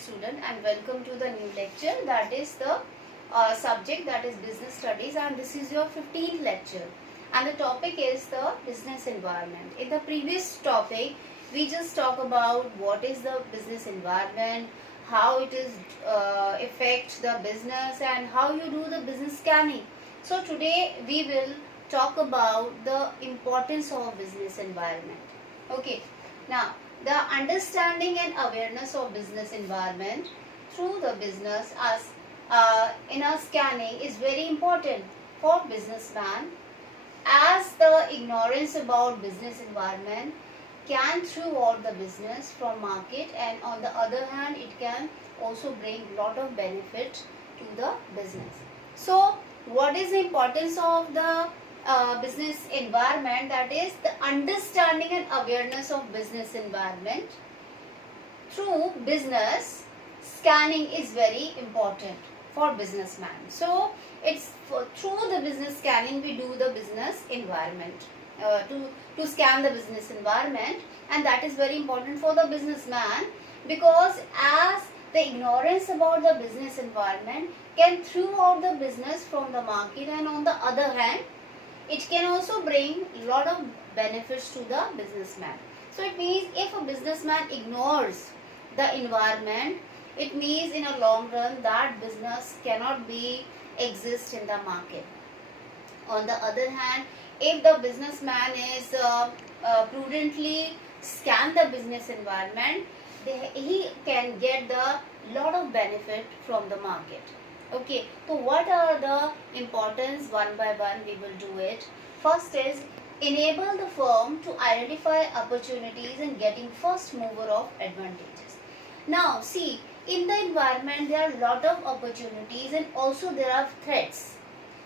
student, and welcome to the new lecture, that is the subject, that is business studies, and this is your 15th lecture, and the topic is the business environment. In the previous topic we just talk about what is the business environment, how it is affects the business, and how you do the business scanning. So today we will talk about the importance of business environment. Okay, now the understanding and awareness of business environment through the business as in a scanning is very important for businessman, as the ignorance about business environment can throughout the business from market, and on the other hand it can also bring lot of benefit to the business. So what is the importance of the business environment? That is the understanding and awareness of business environment through business scanning is very important for businessman. So it's through the business scanning we do the business environment, to scan the business environment, and that is very important for the businessman, because as the ignorance about the business environment can throughout the business from the market, and on the other hand it can also bring lot of benefits to the businessman. So it means if a businessman ignores the environment, it means in a long run that business cannot be exist in the market. On the other hand, if the businessman is prudently scan the business environment, he can get the lot of benefit from the market. Okay, so what are the importance? One by one we will do it. First is enable the firm to identify opportunities and getting first mover of advantages. Now see, in the environment there are lot of opportunities and also there are threats.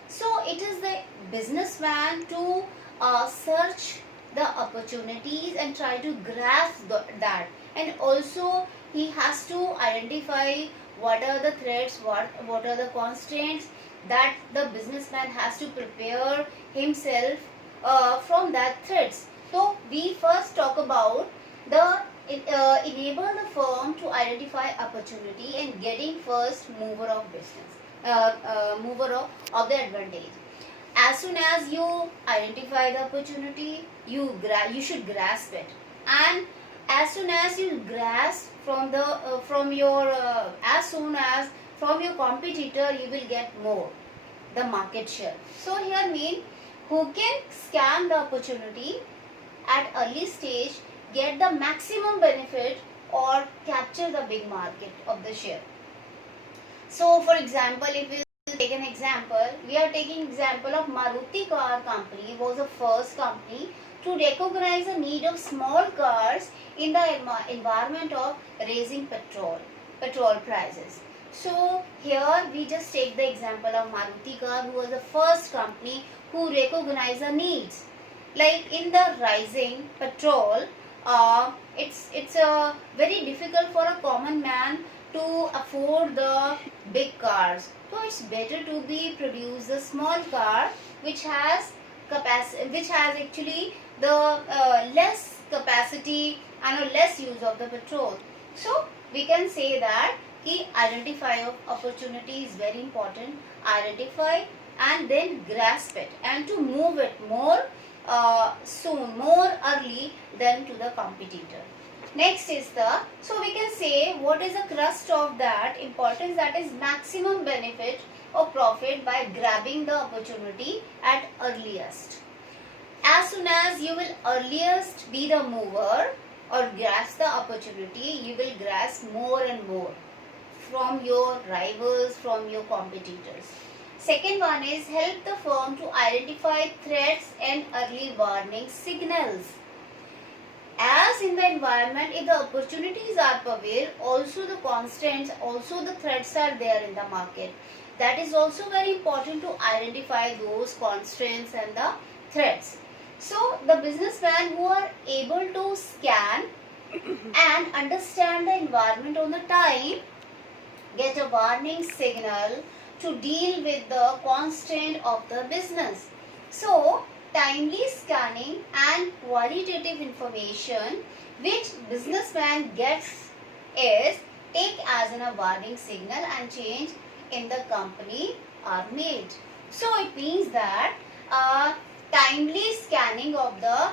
So it is the businessman to search the opportunities and try to grasp that, and also he has to identify what are the threats, what are the constraints that the businessman has to prepare himself from that threats. So we first talk about the enable the firm to identify opportunity and getting first mover of business, mover of the advantage. As soon as you identify the opportunity, you should grasp it, and as soon as you grasp from the as soon as from your competitor, you will get more the market share. So here mean who can scan the opportunity at early stage, get the maximum benefit or capture the big market of the share. So for example, if we take an example, we are taking example of Maruti car company was the first company to recognize the need of small cars in the environment of raising petrol prices. So here we just take the example of Maruti car, who was the first company who recognized the needs. Like in the rising petrol, it's very difficult for a common man to afford the big cars. So it's better to be produce a small car which has capacity, which has actually the less capacity and a less use of the petrol. So we can say that identify of opportunity is very important. Identify and then grasp it, and to move it more soon, more early than to the competitor. Next is so we can say what is the crust of that importance, that is maximum benefit or profit by grabbing the opportunity at earliest. As soon as you will earliest be the mover or grasp the opportunity, you will grasp more and more from your rivals, from your competitors. Second one is help the firm to identify threats and early warning signals. As in the environment, if the opportunities are prevail, also the constraints, also the threats are there in the market. That is also very important to identify those constraints and the threats. So the businessmen who are able to scan and understand the environment on the time get a warning signal to deal with the constraint of the business. So timely scanning and qualitative information which businessman gets is take as as a warning signal and change in the company are made. So it means that timely scanning of the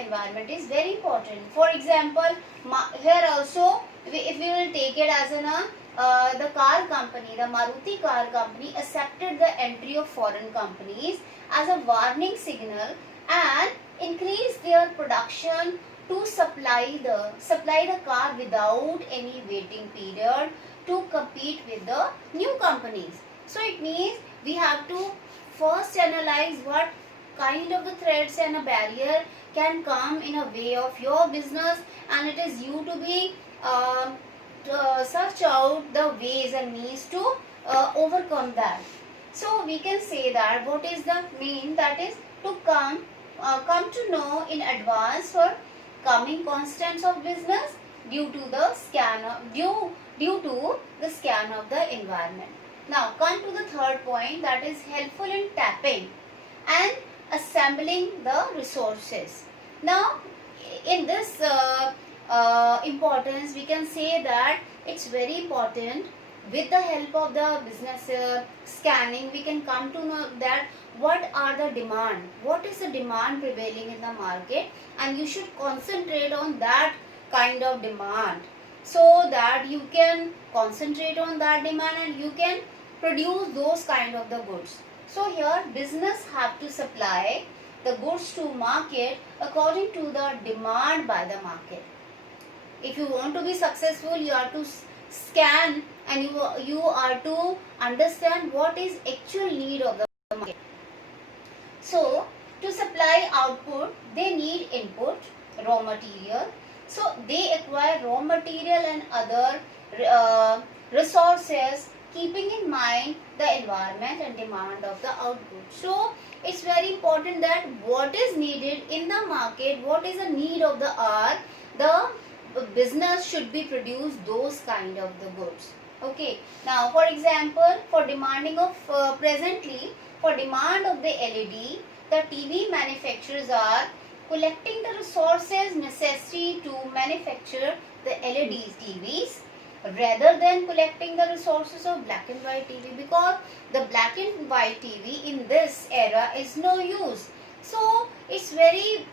environment is very important. For example, here also if we will take it as the car company, the Maruti car company accepted the entry of foreign companies as a warning signal and increased their production to supply the car without any waiting period to compete with the new companies. So it means we have to first analyze what kind of the threats and a barrier can come in a way of your business, and it is you to be search out the ways and means to overcome that. So we can say that what is the mean, that is to come to know in advance for coming constants of business due to the scan of the environment. Now come to the third point, that is helpful in tapping and assembling the resources. Now in this importance, we can say that it's very important. With the help of the business scanning, we can come to know that what are the demand, what is the demand prevailing in the market, and you should concentrate on that kind of demand so that you can concentrate on that demand and you can produce those kind of the goods. So here business have to supply the goods to market according to the demand by the market. If you want to be successful, you have to scan and you are to understand what is actual need of the market. So to supply output, they need input, raw material. So they acquire raw material and other resources, keeping in mind the environment and demand of the output. So it's very important that what is needed in the market, what is the need of the hour, the business should be produced those kind of the goods. Okay, now for example, for demanding of presently for demand of the LED, the TV manufacturers are collecting the resources necessary to manufacture the LED TVs rather than collecting the resources of black and white TV, because the black and white TV in this era is no use. So it's very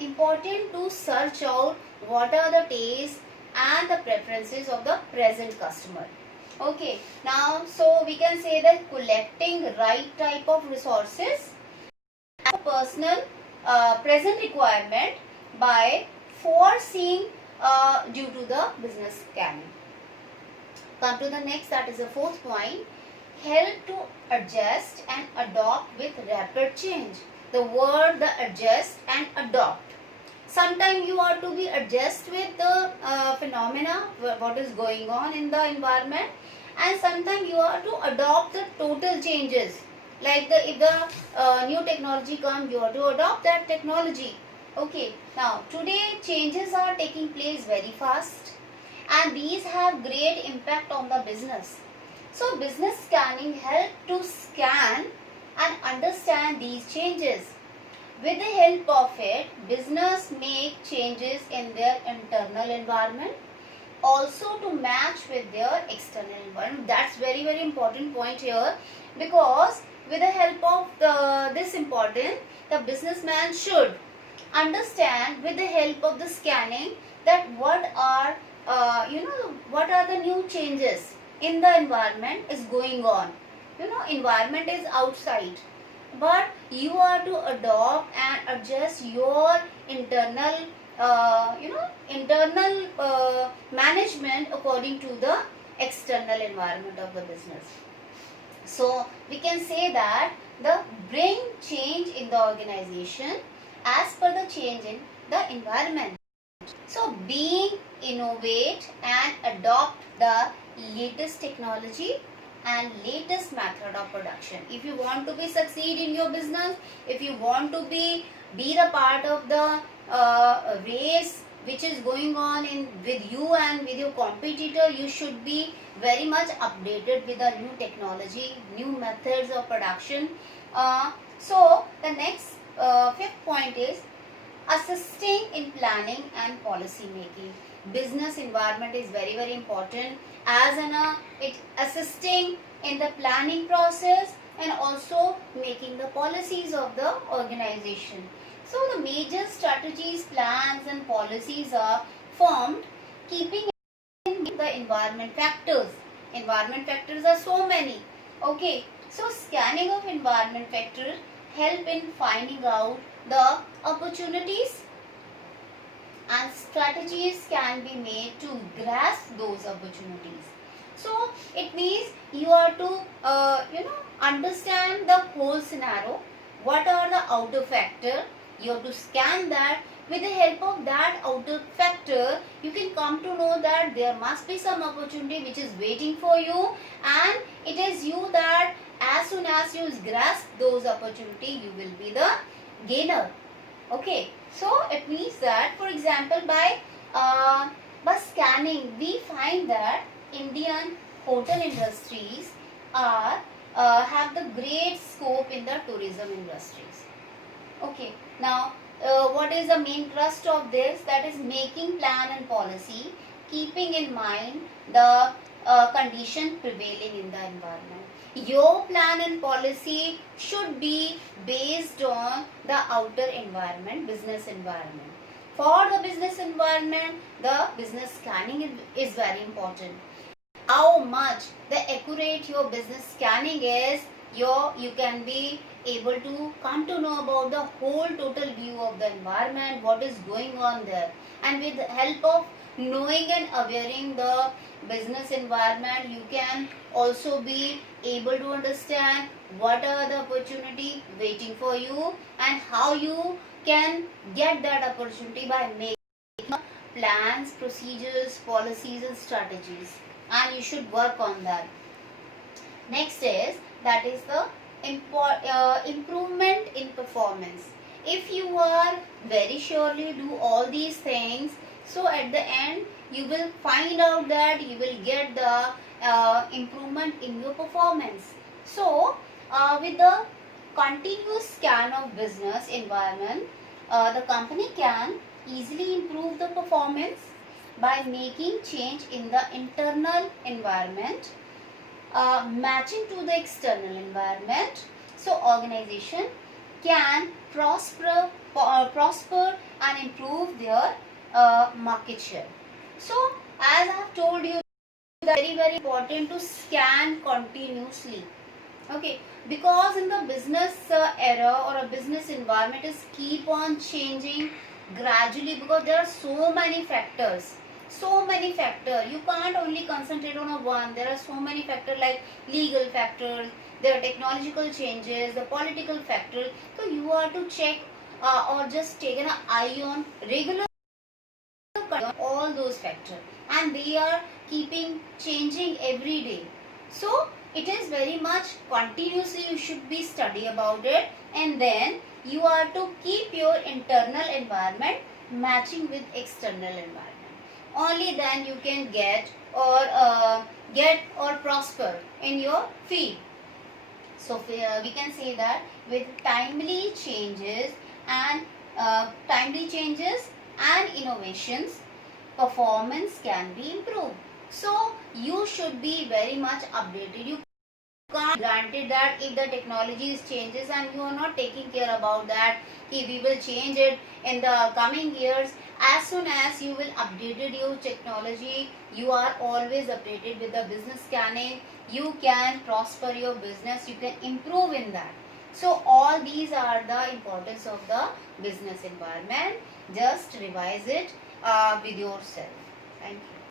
important to search out what are the tastes and the preferences of the present customer. Okay, now so we can say that collecting right type of resources as a personal present requirement by foreseeing due to the business scanning. Come to the next, that is the fourth point, help to adjust and adopt with rapid change. The word the adjust and adopt. Sometimes you are to be adjust with the phenomena, what is going on in the environment, and sometimes you are to adopt the total changes. Like if the new technology comes, you are to adopt that technology. Okay, now today changes are taking place very fast, and these have great impact on the business. So business scanning help to scan and understand these changes. With the help of it, business make changes in their internal environment, also to match with their external environment. That's very very important point here, because with the help of this important, the businessman should understand with the help of the scanning that what are what are the new changes in the environment is going on. Environment is outside, but you are to adopt and adjust your internal management according to the external environment of the business. So we can say that the bring change in the organization as per the change in the environment. So being innovate and adopt the latest technology and latest method of production. If you want to be succeed in your business, if you want to be the part of the race which is going on with you and with your competitor, you should be very much updated with the new technology, new methods of production. So the next fifth point is assisting in planning and policy making. business environment is very important, as it assisting in the planning process and also making the policies of the organization. So the major strategies, plans and policies are formed keeping in the environment factors. Environment factors are so many. Okay, so scanning of environment factors help in finding out the opportunities, and strategies can be made to grasp those opportunities. So it means you are to understand the whole scenario. What are the outer factor? You have to scan that. With the help of that outer factor, you can come to know that there must be some opportunity which is waiting for you, and it is you that as soon as you grasp those opportunity, you will be the gainer. Okay, so it means that, for example, by scanning, we find that Indian hotel industries are have the great scope in the tourism industries. Okay, now what is the main thrust of this? That is making plan and policy, keeping in mind the condition prevailing in the environment. Your plan and policy should be based on the outer environment, business environment. For the business environment, the business scanning is very important. How much the accurate your business scanning is, you can be able to come to know about the whole total view of the environment, what is going on there, and with the help of knowing and awareing the business environment, you can also be able to understand what are the opportunity waiting for you and how you can get that opportunity by making plans, procedures, policies and strategies, and you should work on that. Next is the improvement in performance. If you are very surely do all these things, so at the end you will find out that you will get the improvement in your performance. So with the continuous scan of business environment, the company can easily improve the performance by making change in the internal environment, matching to the external environment. So organization can prosper and improve their market share. So as I have told you, very important to scan continuously. Okay, because in the business era or a business environment is keep on changing gradually, because there are so many factors. You can't only concentrate on a one. There are so many factors like legal factors, there are technological changes, the political factors. So you are to check or just take an eye on regular all those factors, and they are keeping changing every day. So it is very much continuously you should be study about it, and then you are to keep your internal environment matching with external environment. Only then you can get or prosper in your field. So we can say that with timely changes and innovations, performance can be improved. So you should be very much updated. You can't granted that if the technology changes and you are not taking care about that, if we will change it in the coming years. As soon as you will updated your technology, you are always updated with the business scanning, you can prosper your business, you can improve in that. So all these are the importance of the business environment. Just revise it with yourself. Thank you.